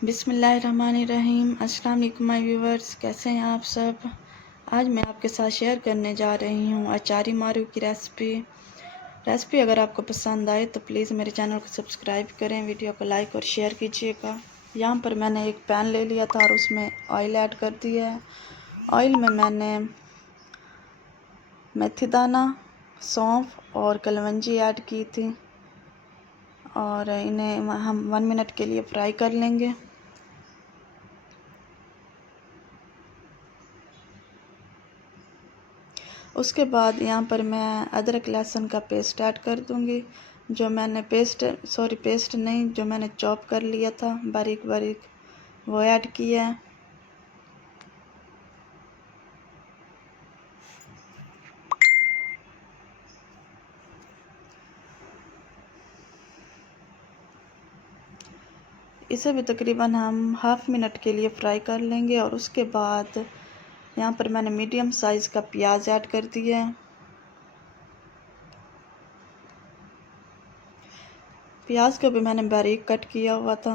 बिस्मिल्लाहिर्रहमानिर्रहीम। अस्सलाम वालेकुम माय व्यूवर्स, कैसे हैं आप सब। आज मैं आपके साथ शेयर करने जा रही हूँ अचारी मारू की रेसिपी अगर आपको पसंद आए तो प्लीज़ मेरे चैनल को सब्सक्राइब करें, वीडियो को लाइक और शेयर कीजिएगा। यहाँ पर मैंने एक पैन ले लिया था और उसमें ऑयल ऐड कर दिया है। ऑयल में मैंने मेथी दाना, सौंफ और कलवंजी ऐड की थी और इन्हें हम 1 मिनट के लिए फ्राई कर लेंगे। उसके बाद यहाँ पर मैं अदरक लहसुन का पेस्ट ऐड कर दूँगी। जो मैंने पेस्ट नहीं, जो मैंने चॉप कर लिया था बारीक बारीक, वो ऐड किया है। इसे भी तकरीबन हम हाफ मिनट के लिए फ्राई कर लेंगे और उसके बाद यहाँ पर मैंने मीडियम साइज़ का प्याज ऐड कर दिया है। प्याज को भी मैंने बारीक कट किया हुआ था।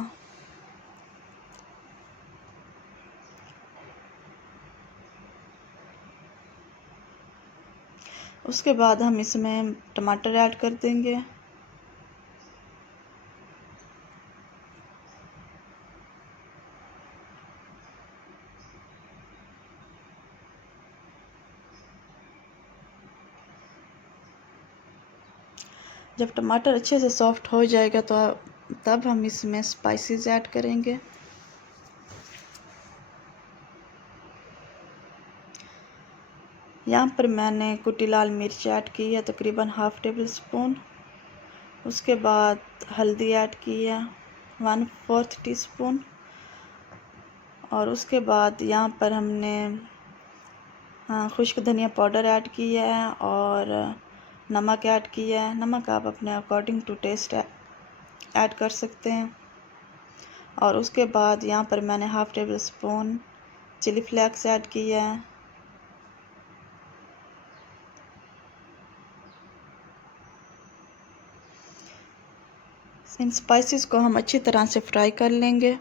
उसके बाद हम इसमें टमाटर ऐड कर देंगे। जब टमाटर अच्छे से सॉफ्ट हो जाएगा तो तब हम इसमें स्पाइसेस ऐड करेंगे। यहाँ पर मैंने कुटी लाल मिर्च ऐड की है, तकरीबन हाफ टेबल स्पून। उसके बाद हल्दी ऐड की है 1/4 टीस्पून। और उसके बाद यहाँ पर हमने खुश्क धनिया पाउडर ऐड किया है और नमक ऐड किया है। नमक आप अपने अकॉर्डिंग टू टेस्ट ऐड कर सकते हैं। और उसके बाद यहाँ पर मैंने half tablespoon chilli flakes add किया है। इन स्पाइसेस को हम अच्छी तरह से फ्राई कर लेंगे।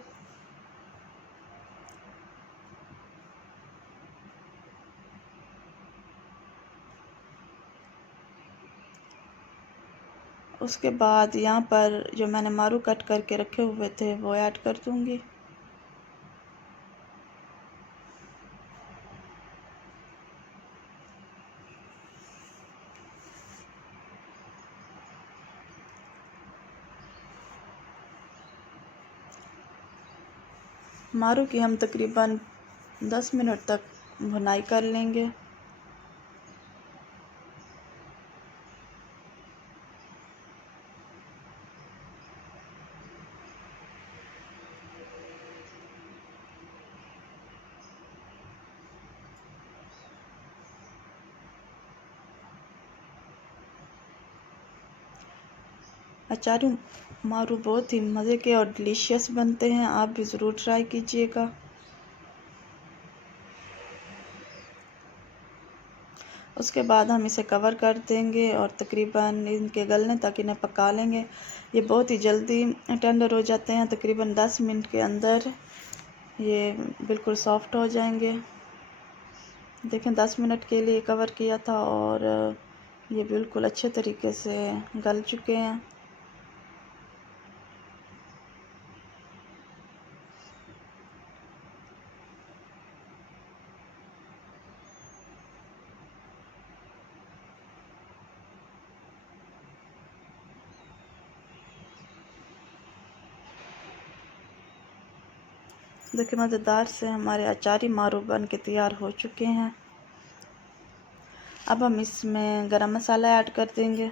उसके बाद यहाँ पर जो मैंने मारू कट करके रखे हुए थे वो ऐड कर दूँगी। मारू की हम तकरीबन 10 मिनट तक भुनाई कर लेंगे। अचारी मारू बहुत ही मज़े के और डिलीशियस बनते हैं, आप भी ज़रूर ट्राई कीजिएगा। उसके बाद हम इसे कवर कर देंगे और तकरीबन इनके गलने तक इन्हें पका लेंगे। ये बहुत ही जल्दी टेंडर हो जाते हैं, तकरीबन 10 मिनट के अंदर ये बिल्कुल सॉफ्ट हो जाएंगे। देखें 10 मिनट के लिए कवर किया था और ये बिल्कुल अच्छे तरीके से गल चुके हैं। देखिए मज़ेदार से हमारे अचारी मारू बन के तैयार हो चुके हैं। अब हम इसमें गरम मसाला ऐड कर देंगे।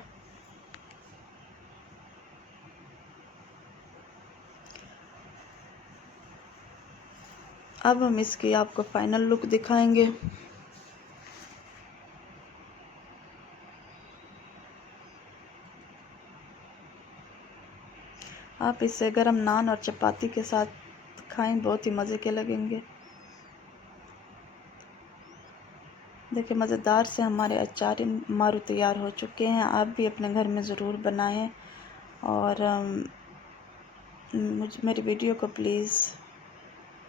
अब हम इसकी आपको फाइनल लुक दिखाएंगे। आप इसे गरम नान और चपाती के साथ खाएं, बहुत ही मज़े के लगेंगे। देखिए मज़ेदार से हमारे अचारी मारू तैयार हो चुके हैं। आप भी अपने घर में ज़रूर बनाएं और मेरी वीडियो को प्लीज़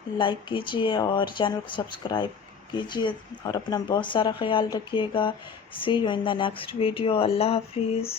लाइक कीजिए और चैनल को सब्सक्राइब कीजिए और अपना बहुत सारा ख्याल रखिएगा। See you in the next video. अल्लाह हाफिज़।